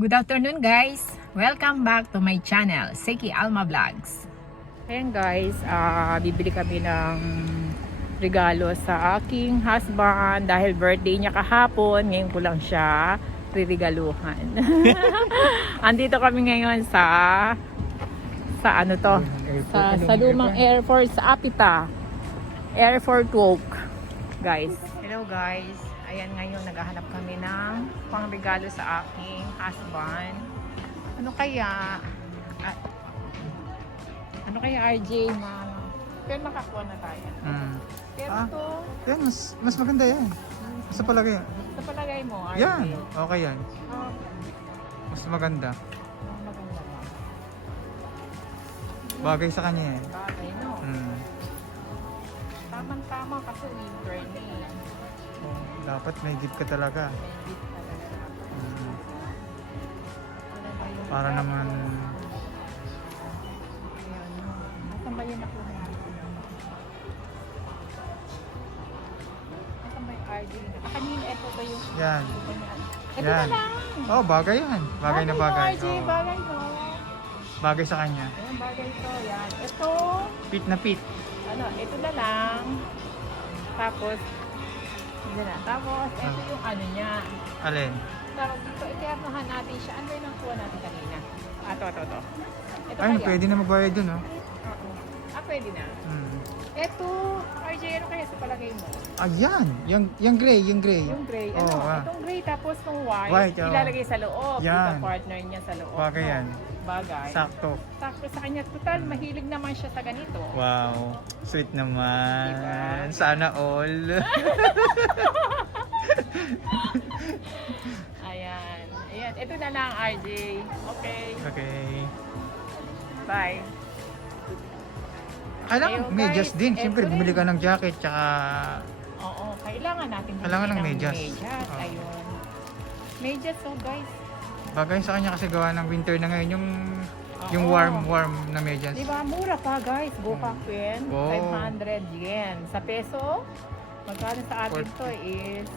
Good afternoon guys! Welcome back to my channel, Seki Alma Vlogs. Ayan guys, bibili kami ng regalo sa aking husband dahil birthday niya kahapon. Ngayon ko lang siya ririgaluhan. Andito kami ngayon sa ano to? Sa lumang airport sa Apita. Airport Walk. Guys. Hello guys. Ayan ngayon, naghahanap kami ng pangregalo sa aking husband. Ano kaya? Ano kaya RJ, mama? Pero makakuha na tayo. Pero to... Yan, mas maganda yan. Sa palagay. Sa palagay mo, RJ? Yan, okay yan. Mas maganda. Maganda ba? Bagay sa kanya yan. Bagay, no? Tamang-tama kasi winter na eh. Dapat may gift ka talaga. May gift talaga. Ano ba yung Para naman... Ayan. Nasaan ba yung nakuha natin? Nasaan ba yung RJ? Kanina, ito ba yung... Yan. Ito na Yan. lang! Oh, bagay yan. Bagay na bagay. RJ, Oo. bagay no. Bagay sa kanya. Ayan, bagay to. Yan. Ito, Pit na pit. ano, ito na lang. Tapos, ito na. Tapos, ito yung ano niya. Alin? Tawag dito, iternohan natin siya. Ano yung nakuha natin kanina? Ito. Ito Ay, kaya? pwede na magbayad dun, oh. Oo. Pwede na. Ito, RJ, ano kaya sa palagay mo? Ayan, yung gray, yung gray. Yung gray. Ano? Oo, Itong gray tapos itong white. White, oo. Ilalagay sa loob. Yan. Ito partner niya sa loob. Bagay no? yan. Bagay. Sakto. Sakto sa kanya. Total, mahilig naman siya sa ganito. Wow, sweet naman. Diba? Sana all. Ayan. Ayan. Ito na lang, RJ. Okay. Okay. Bye. Kailangan Ayun, medyas guys, din. eto Siyempre, rin. bumili ka ng jacket, tsaka... Oo. Kailangan natin Kailangan bumili ng medyas. Oo. Ayun. Medyas, so guys. Bagay sa kanya kasi gawa ng winter na ngayon, yung Oo. warm na medyas. Diba? Mura pa, guys. Go Pen. Oo. 500 yen. Sa peso, magkano sa atin to is...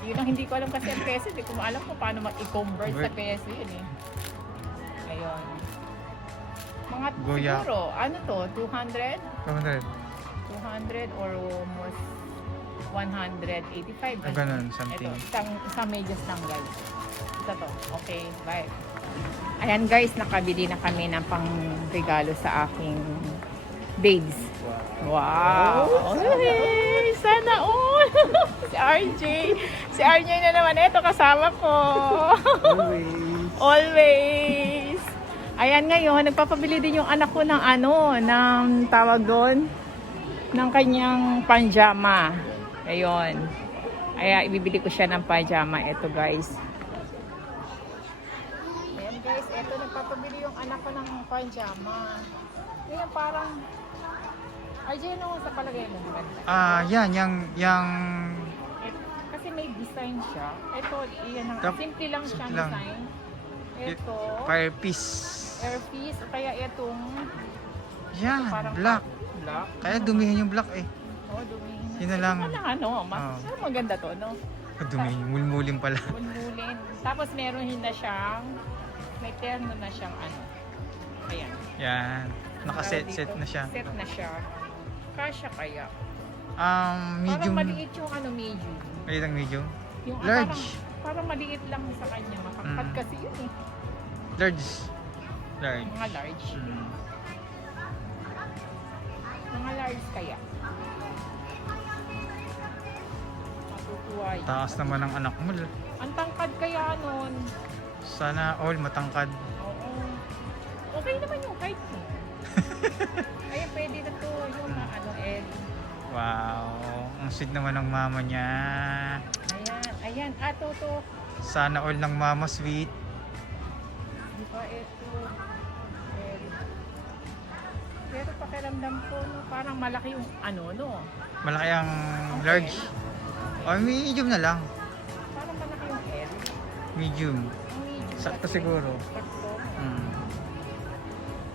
Yun ang hindi ko alam kasi ang peso. Hindi ko alam kung paano mag-i-convert sa peso yun eh. Ayun. Mga Goya. siguro, ano to? 200? 200. 200 or almost 185. O ganun, something. Ito, isang medyas lang guys. Ito to. Okay, bye. Ayan guys, nakabili na kami ng pang regalo sa aking babes. Wow! Ay, sana all! Si RJ. Si RJ na naman. Ito kasama ko. Always. Always. Ayan ngayon, nagpapabili din yung anak ko ng ng tawag doon, ng kanyang pajama. Ayun. Kaya ibibili ko siya ng pajama. Ito guys. Ayan guys, ito nagpapabili yung anak ko ng pajama. Ayan parang, RJ, ano sa palagay mo maganda? Yan, yung... Kasi may design siya. Ito, iyan ang simple lang siyang simple lang. design. Ito, Fire piece. airpiece, kaya itong Yan, parang black. black. Kaya dumihin yung black eh. Oh, dumihin. Yun na lang. Pero maganda to, no? Dumihin, mulmulim pala. Mulmulin. Tapos meron na siyang, may terno na siyang ayan. Yan. Nakaset Tawag set dito, na siya. Set na siya. Kasya kaya. Medium. Parang maliit yung medium. Maliit ang medium. Yung, Large. Parang maliit lang sa kanya. Makapad kasi yun eh. Large. Large. Mga large. Mm. Mga large kaya. Matutuwa yun. Taas naman ang anak mo. Ang tangkad kaya nun. Sana all matangkad. Oo. Okay naman yung height mo. Ay, pwede na to. Yung Wow. Ang sweet naman ng mama niya. Ayan. To. Sana all ng mama sweet. Di ba ito? Pero pakiramdam ko, no, parang malaki yung no? Malaki ang large. O medium na lang. Parang malaki yung L. Medium. Ang medium Sakto kasi. siguro. Sakto. Mm.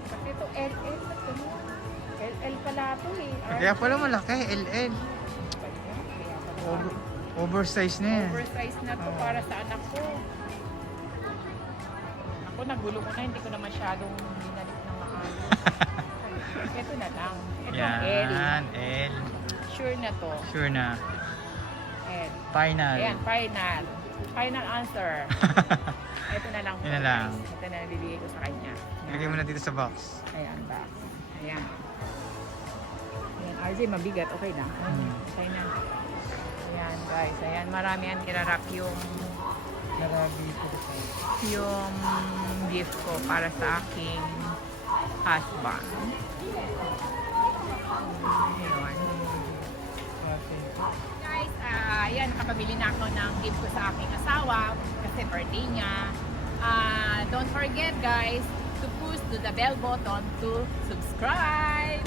Kasi ito LL na to. LL pala ito eh. Kaya pala malaki. LL. Kaya pala. Oversize na yan. Oversize na to Oo. para sa anak ko. Ako nagulo ko na, hindi ko na masyadong binalik ng makano. Ito na lang. Ito ang L. Yan, L. Sure na to. Sure na. L. Final. Ayan, final. Final answer. Ito na lang. Yun na lang. Ito na nabibigay ko sa kanya. Lagay mo na dito sa box. Ayan, box. Ayan. Ayan, RJ, mabigat. Okay na. Okay na. Ayan, guys. Ayan, marami yan irarap yung gift ko para sa aking husband. Ayan. Guys, ayan, nakapabili na ako ng gift ko sa aking asawa kasi birthday niya. Don't forget guys to push to the bell button to subscribe.